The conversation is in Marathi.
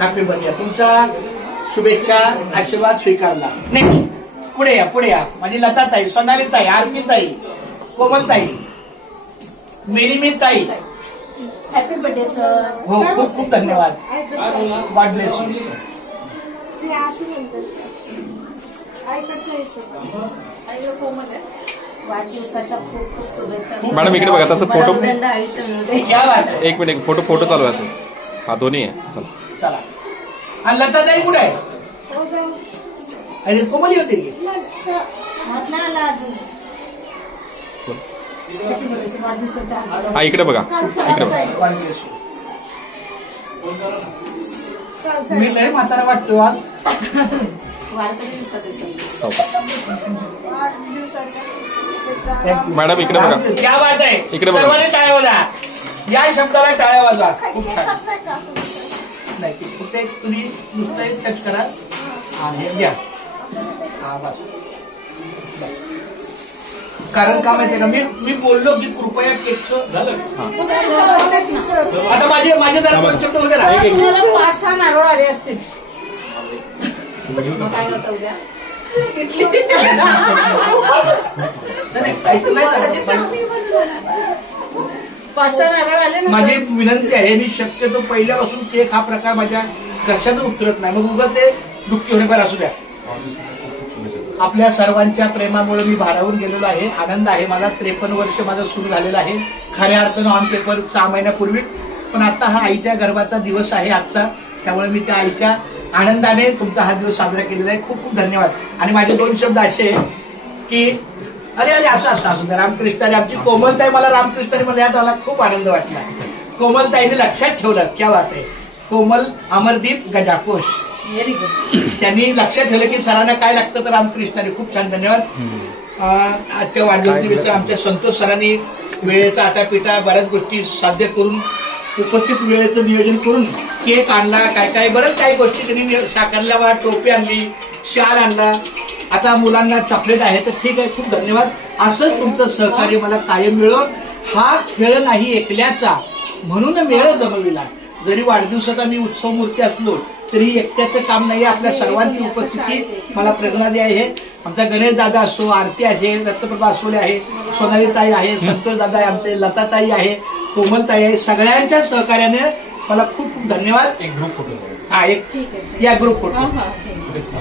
Happy birthday. तुमचा शुभेच्छा आशीर्वाद स्वीकारला. नेक्स्ट पुढे या माझी लताताई, सोनालीताई, आरतीताई, कोमलताई, मिरीमीताई. Happy birthday sir. हो खूप खूप धन्यवाद. God bless you. वाढदिवसाच्या खूप खूप शुभेच्छा मॅडम. इकडे बघा तसं फोटो. आयुष्य मिळते. एक मिनिट फोटो चालू आहे असं. हा दोन्ही आहे. चला. आणि लताताई कुठे आहे? अरे कोमली होते की हा इकडे बघा. मी लय म्हातारा वाटतो आज. मॅडम इकडे बघा. क्या बात आहे. इकडे बघा. सर्वांनी टाळ्या वाजा. या शब्दाला टाळ्या वाजा. खूप छान. नाही फक्त एक तुम्ही नुसतं एक टच करा. आणि घ्या. हा बस. कारण का माहितीये का मी बोललो की कृपया केकचं झालं. आता माझे जरा कॉन्सेप्ट वगैरे आहे. 5-6 नारळ आले असतील. काय होतं उद्या? माझी विनंती आहे. मी शक्यतो पहिल्यापासून केक हा प्रकार माझ्या घशातून उतरत नाही. मग उगाच ते दुःखी होण्यापार असू द्या. आपल्या सर्वांच्या प्रेमामुळे मी भारावून गेलेलो आहे. आनंद आहे मला. 53 वर्ष माझं सुरू झालेलं आहे खऱ्या अर्थानं ऑन पेपर 6 महिन्यापूर्वी. पण आता हा आईच्या गर्भाचा दिवस आहे आजचा. त्यामुळे मी त्या आईच्या आनंदाने तुमचा हा दिवस साजरा केलेला आहे. खूप खूप धन्यवाद. आणि माझे 2 शब्द असे की अरे असं द्या. रामकृष्णाने आमची कोमलताई मला रामकृष्णाने मला यात मला खूप आनंद वाटला. कोमलताईने लक्षात ठेवलं. क्या बात आहे. कोमल अमरदीप गजाकोश व्हेरी गुड. त्यांनी लक्षात ठेवलं की सरांना काय लागतं तर रामकृष्णाने. खूप छान धन्यवाद. आजच्या वाढदिवसानिमित्त आमच्या संतोष सरांनी वेळेचा आटापिटा बऱ्याच गोष्टी साध्य करून उपस्थित वेळेचं नियोजन करून केक आणला. काय बरंच काही गोष्टी त्यांनी साकारल्या. मला टोपी आणली, शाल आणला. आता मुलांना चॉकलेट आहे तर ठीक आहे. खूप धन्यवाद. असंच तुमचं सहकार्य मला कायम मिळो. हा खेळ नाही एकल्याचा म्हणून मेळ जमविला. जरी वाढदिवसाचा मी उत्सव मूर्ती असलो तरी एकट्याचं काम नाही. आपल्या सर्वांची उपस्थिती मला प्रेरणादायी आहे. आमचा गणेश दादा असो, आरती आहे, रत्नप्रभा असोले आहे, सोनालीताई आहे, संतोष दादा आहे, आमचे लताताई आहे, कोमलताई आहे. सगळ्यांच्या सहकार्याने मला खूप खूप धन्यवाद. एक ग्रुप फोटो. हा एक या ग्रुप फोटो.